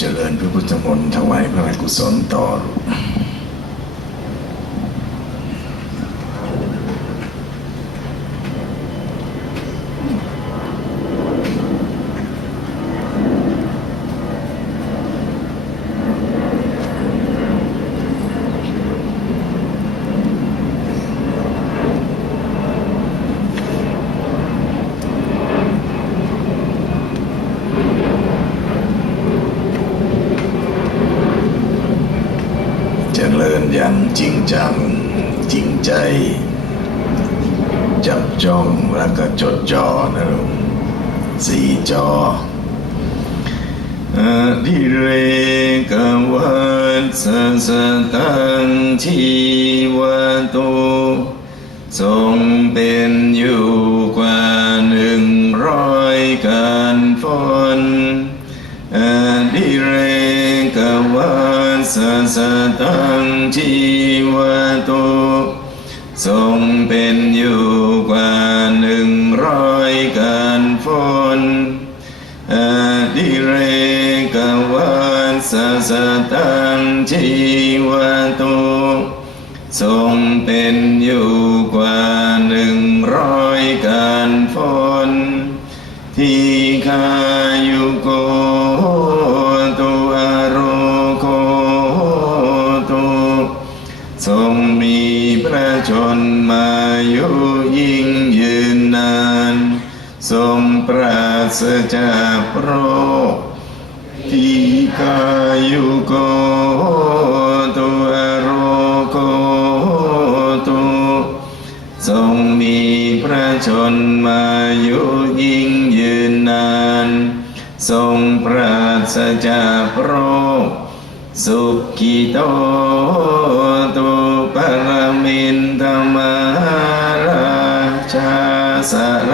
เจริญพระพุทธมนต์ถวายพระราชกุศลต่อลูก เจริญอย่าง จัง จริงใจ จับจ้องแล้วก็จดจ่อนะลูกสี่จออดิเรกวัตสสตังชีวโตทรงเป็นอยู่กว่าหนึ่งร้อยการฝนอดิเรกวัสสตัง ทรงเป็นอยู่กว่าหนึ่งร้อยการฝนอดิเรกวัสสตัง ราศจากโรคทีคายุโกตุอโรโกตุทรงมีพระชนมายุยิ่งยืนนาน ทรงปราศจากโรค สุขิโตตุปรมินทมราชาสา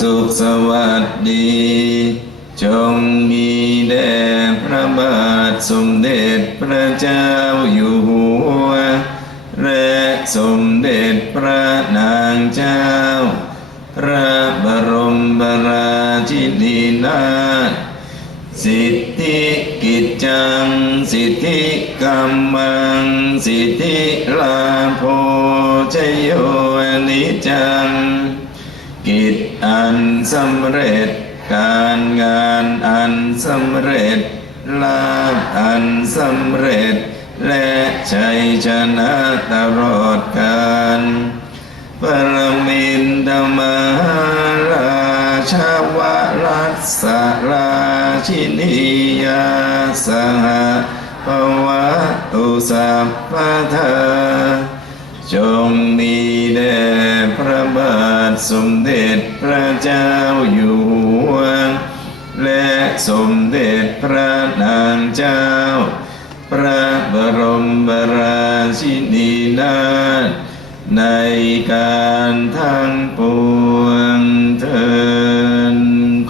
สุขสวัสดี จงมีแด่พระบาทสมเด็จพระเจ้าอยู่หัว และสมเด็จพระนางเจ้า พระบรมบราชินีนาถสิทธิกิจจัง สิทธิกรรมัง สิทธิลาโภชโยนิจัง อันสำเร็จ การงานอันสำเร็จ ลาภอันสำเร็จ และชัยชนะตลอดกาลปรมินทมาราชาวรัสสราชินียาสหภวะตุสัพพทาจงมีาทสมเด็จพระเจ้าอยู่หัวและสมเด็จพระนางเจ้า พระบรมบราชินีนาถในการทั้งปวงเทิน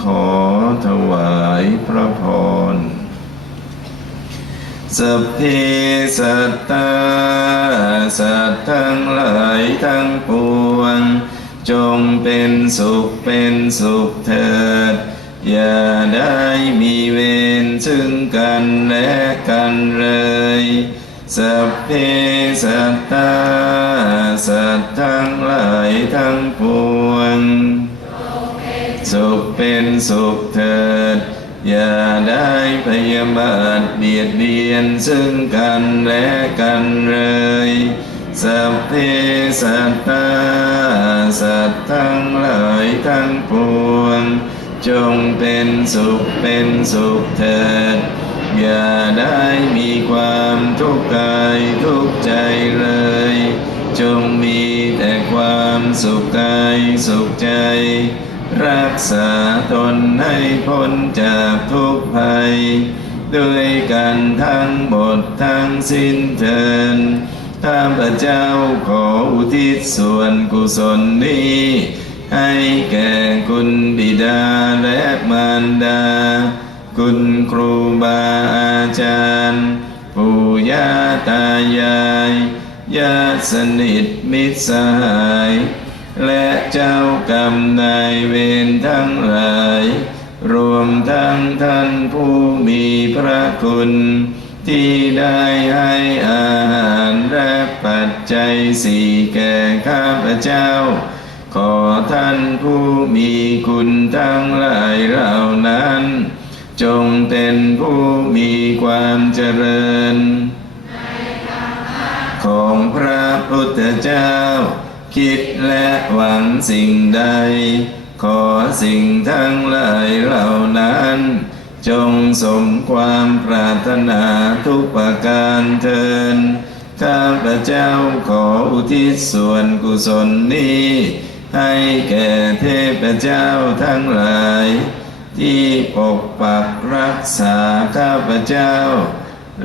ขอถวายพระพรสัพเพสัตตาสัตว์ทั้งหลายทั้งปวง จงเป็นสุขเป็นสุขเถิด อย่าได้มีเวรซึ่งกันและกันเลย สัพเพสัตตาสัตว์ทั้งหลายทั้งปวง สุขเป็นสุขเถิด อย่าได้พยาบาทเบียดเบียนซึ่งกันและกันเลย สัพเพสัตตาสัตว์ทั้งหลายทั้งปวง จงเป็นสุขเป็นสุขเถิด อย่าได้มีความทุกข์กายทุกข์ใจเลย จงมีแต่ความสุขกายสุขใจ รักษาตนให้พ้นจากทุกภัย ด้วยกันทั้งหมดทั้งสิ้นเทิน ข้าพเจ้าขออุทิศส่วนกุศลนี้ ให้แก่คุณบิดาและมารดา คุณครูบาอาจารย์ ปู่ย่าตายายญาติสนิทมิตรสหาย และเจ้ากรรมนายเวรทั้งหลาย รวมทั้งท่านผู้มีพระคุณ ที่ได้ให้อา จจัยสี่แก่ข้าพเจ้า ขอท่านผู้มีคุณทั้งหลายเหล่านั้น จงเป็นผู้มีความเจริญ ของพระพุทธเจ้า คิดและหวังสิ่งใด ขอสิ่งทั้งหลายเหล่านั้นจงสมความปรารถนาทุกประการเทิน ข้าพระเจ้าขออุทิศส่วนกุศลนี้ ให้แก่เทพเจ้าทั้งหลาย ที่ปกปักรักษาข้าพระเจ้า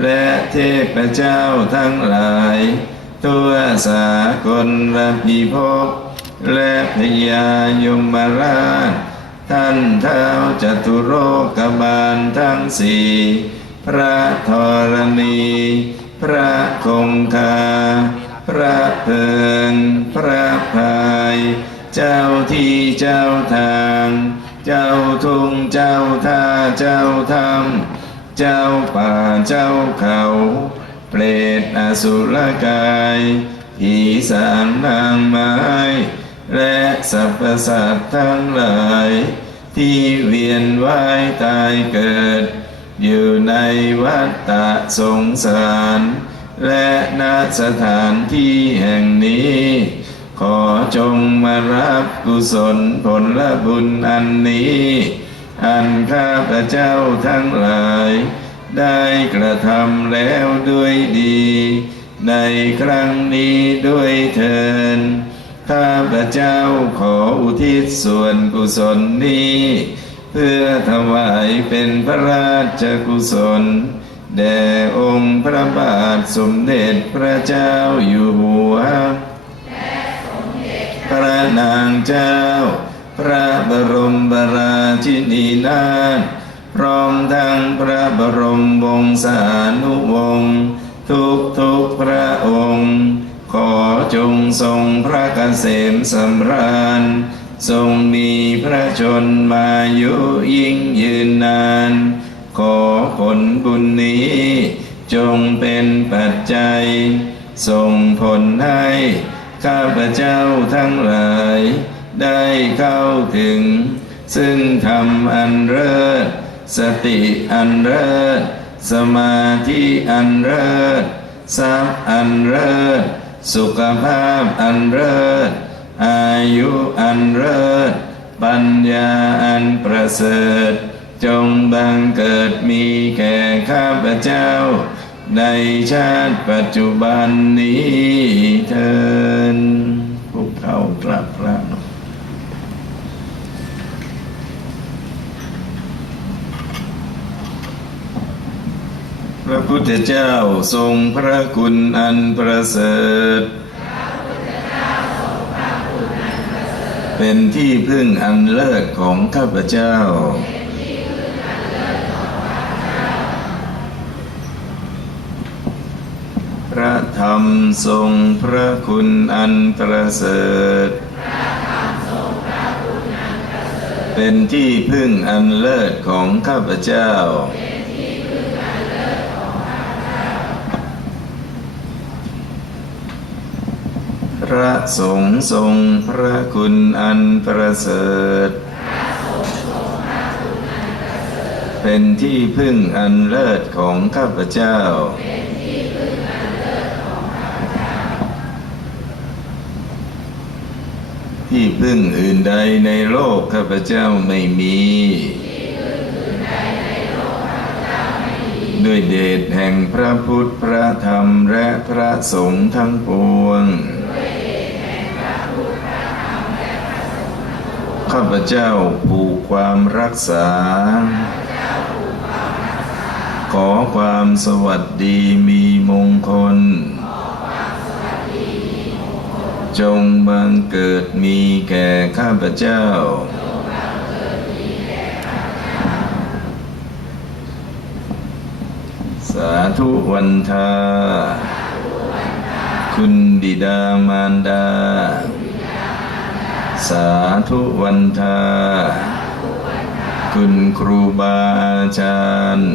และเทพเจ้าทั้งหลายตัวสากลและพิภพและพญายมราช ท่านเท้าจตุโรกบาลทั้งสี่ พระธรณี พระคงคา พระเพิงพระพาย เจ้าที่เจ้าทาง เจ้าทุ่งเจ้าท่าเจ้าธรรม เจ้าป่าเจ้าเขา เปรตอสุรกายผีสางนางไม้ และสรรพสัตว์ทั้งหลาย ที่เวียนว่ายตายเกิด อยู่ในวัฏฏะสงสาร และณสถานที่แห่งนี้ ขอจงมารับกุศลผลละบุญอันนี้ อันข้าพระเจ้าทั้งหลาย ได้กระทำแล้วด้วยดี ในครั้งนี้ด้วยเทินข้าพระเจ้าขออุทิศส่วนกุศลนี้ เพื่อถวายเป็นพระราชกุศล แด่องค์พระบาทสมเด็จพระเจ้าอยู่หัว พระนางเจ้า พระบรมบราชินีนาถพร้อมทั้งพระบรมวงศานุวงศ์ทุกทุกพระองค์ ขอจงทรงพระเกษมสำราญ ทรงมีพระชนมายุยิ่งยืนนาน ขอผลบุญนี้ จงเป็นปัจจัย ส่งผลให้ข้าพเจ้าทั้งหลาย ได้เข้าถึง ซึ่งธรรมอันเลิศสติอันเลิศสมาธิอันเลิศทรัพย์อันเลิศสุขภาพอันเลิศ อายุอันเลิศปัญญาอันประเสริฐ จงบังเกิดมีแก่ข้าพเจ้า ในชาติปัจจุบันนี้เทินพวกเขากราบพระพระพุทธเจ้าทรงพระคุณอันประเสริฐ เป็นที่พึ่งอันเลิศของข้าพเจ้า พระธรรมทรงพระคุณอันประเสริฐ เป็นที่พึ่งอันเลิศของข้าพเจ้า พระสงฆ์ทรงพระคุณอันประเสริฐ เป็นที่พึ่งอันเลิศของข้าพเจ้า ที่พึ่งอื่นใดในโลกข้าพเจ้าไม่มีด้วยเดชแห่งพระพุทธพระธรรมและพระสงฆ์ทั้งปวง ข้าพเจ้าผูกความรักษา ขอความสวัสดีมีมงคล จงบังเกิดมีแก่ข้าพเจ้า สาธุวันทา คุณบิดามารดา สาธุวันทา คุณครูบาอาจารย์